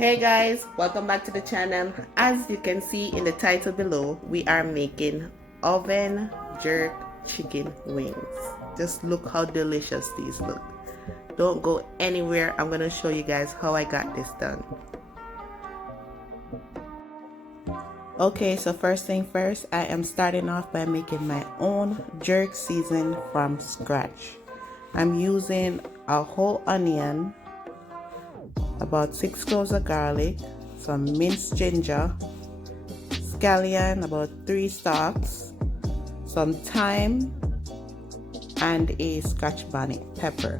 Hey guys, welcome back to the channel. As you can see in the title below, we are making oven jerk chicken wings. Just look how delicious these look. Don't go anywhere. I'm going to show you guys how I got this done. Okay, so first thing first, I am starting off by making my own jerk season from scratch. I'm using a whole onion, about 6 cloves of garlic, some minced ginger, scallion, about 3 stalks, some thyme, and a scotch bonnet pepper.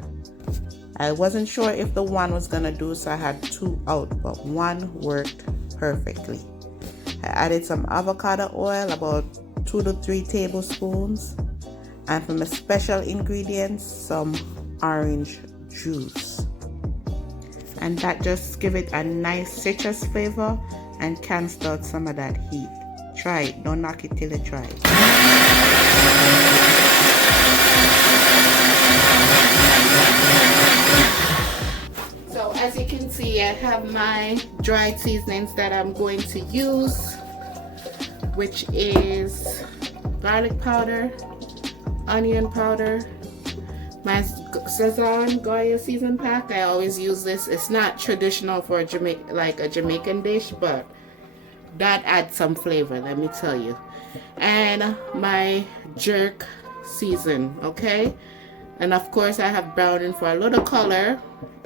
I wasn't sure if the one was gonna do, so I had 2 out, but one worked perfectly. I added some avocado oil, about 2 to 3 tablespoons, and for my special ingredients, some orange juice. And that just give it a nice citrus flavor and cancel out some of that heat. Try it, don't knock it till you try it. So as you can see, I have my dried seasonings that I'm going to use, which is garlic powder, onion powder, my sazon Goya season pack. I always use this. It's not traditional for a Jamaican dish, but that adds some flavor, let me tell you. And my jerk season, okay? And of course I have browning for a little color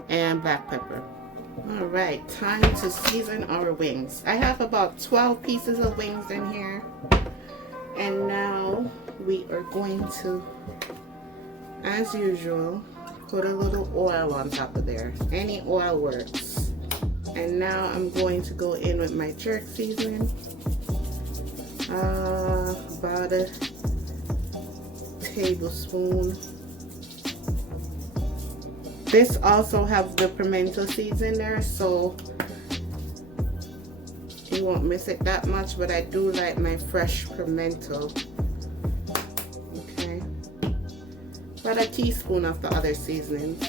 and black pepper. All right, time to season our wings. I have about 12 pieces of wings in here, and now we are going to, as usual, put a little oil on top of there. Any oil works. And now I'm going to go in with my jerk seasoning. About a tablespoon. This also have the pimento seeds in there, so you won't miss it that much, but I do like my fresh pimento. Okay. About a teaspoon of the other seasonings.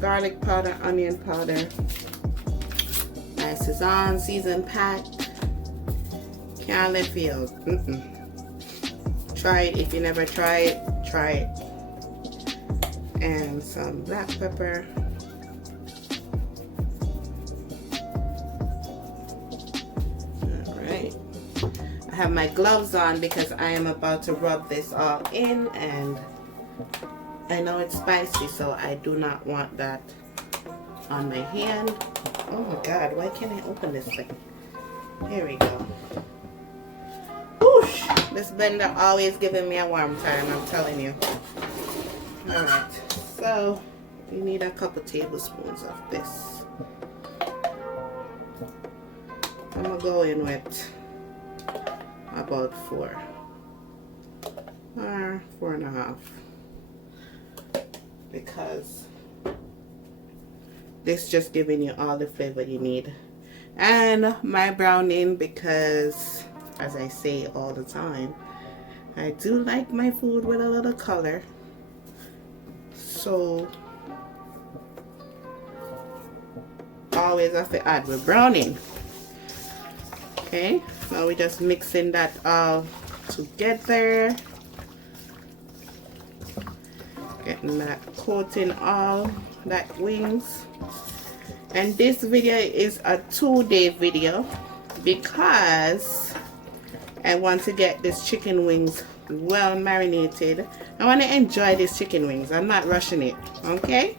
Garlic powder, onion powder, my sazon season pack. Can't let feel. Try it if you never try it. Try it. And some black pepper. Alright. I have my gloves on because I am about to rub this all in, and I know it's spicy, so I do not want that on my hand. Oh my god, why can't I open this thing? Here we go. Whoosh! This blender always giving me a warm time, I'm telling you. Alright, so we need a couple tablespoons of this. I'm gonna go in with about 4 or 4.5, because this just giving you all the flavor you need. And my browning, because as I say all the time, I do like my food with a little color, so always have to add with browning. Okay, now we're just mixing that all together, getting that coating all that wings. And this video is a 2-day video because I want to get this chicken wings well marinated. I want to enjoy these chicken wings. I'm not rushing it, okay?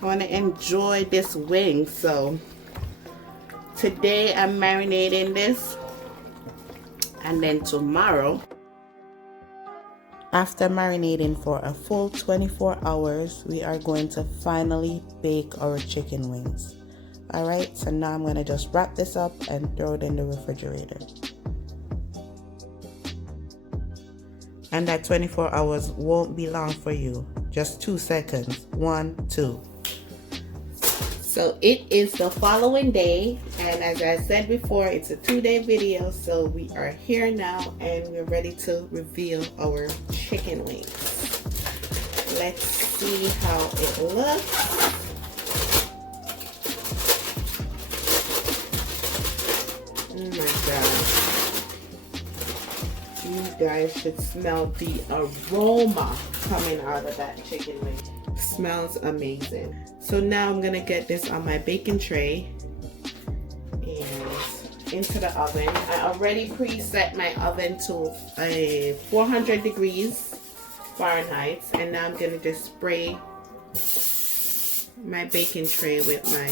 I want to enjoy this wing. So today I'm marinating this, and then tomorrow, after marinating for a full 24 hours, we are going to finally bake our chicken wings. Alright, so now I'm going to just wrap this up and throw it in the refrigerator. And that 24 hours won't be long for you. Just 2 seconds. 1, 2. So it is the following day, and as I said before, it's a 2-day video, so we are here now and we're ready to reveal our chicken wings. Let's see how it looks. guys should smell the aroma coming out of that chicken wing. Smells amazing. So now I'm gonna get this on my baking tray and into the oven. I already preset my oven to a 400 degrees Fahrenheit, and now I'm gonna just spray my baking tray with my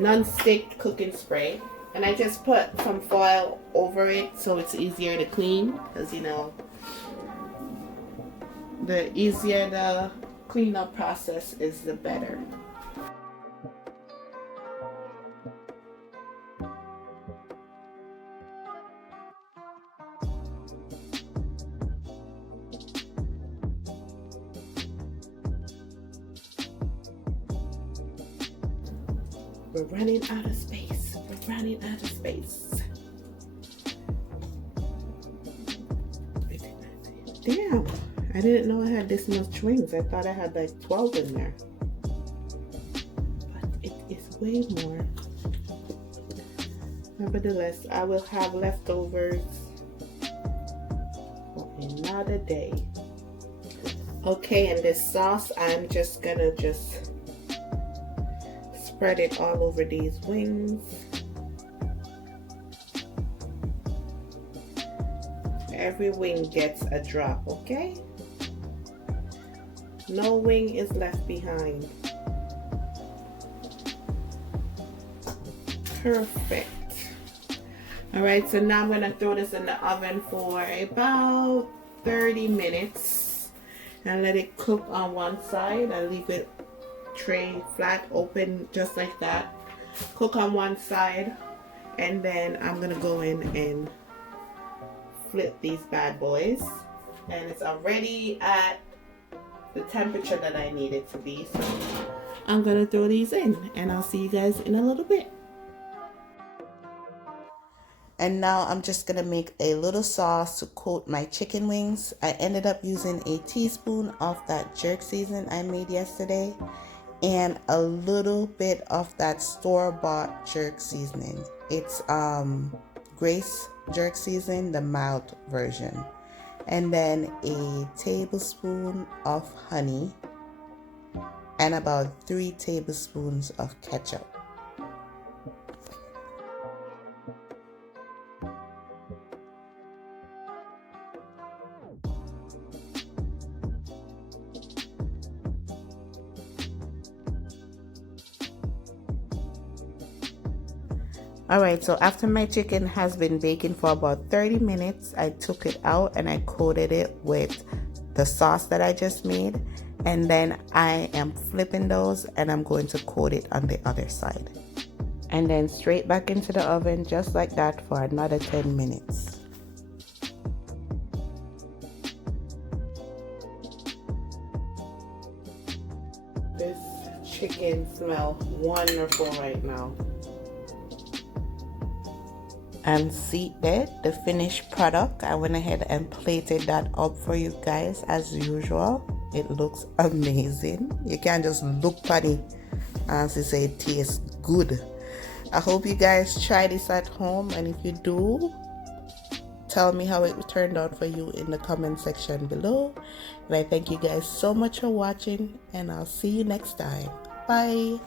non-stick cooking spray. And I just put some foil over it so it's easier to clean, because you know, the easier the cleanup process is, the better. We're running out of space. We're running out of space. Damn, I didn't know I had this much wings. I thought I had like 12 in there. But it is way more. Nevertheless, I will have leftovers for another day. Okay, and this sauce, I'm just gonna spread it all over these wings. Every wing gets a drop, okay? No wing is left behind. Perfect. All right, so now I'm gonna throw this in the oven for about 30 minutes and let it cook on one side. I leave it tray flat open just like that. Cook on one side, and then I'm gonna go in and flip these bad boys, and it's already at the temperature that I need it to be, so I'm gonna throw these in and I'll see you guys in a little bit. And now I'm just gonna make a little sauce to coat my chicken wings. I ended up using a teaspoon of that jerk season I made yesterday and a little bit of that store-bought jerk seasoning. It's Grace jerk season, the mild version, and then a tablespoon of honey and about 3 tablespoons of ketchup. Alright, so after my chicken has been baking for about 30 minutes, I took it out and I coated it with the sauce that I just made. And then I am flipping those and I'm going to coat it on the other side. And then straight back into the oven just like that for another 10 minutes. This chicken smells wonderful right now. And see there, the finished product. I went ahead and plated that up for you guys as usual. It looks amazing. You can't just look at it and say it tastes good. I hope you guys try this at home, and if you do, tell me how it turned out for you in the comment section below. And I thank you guys so much for watching, and I'll see you next time. Bye.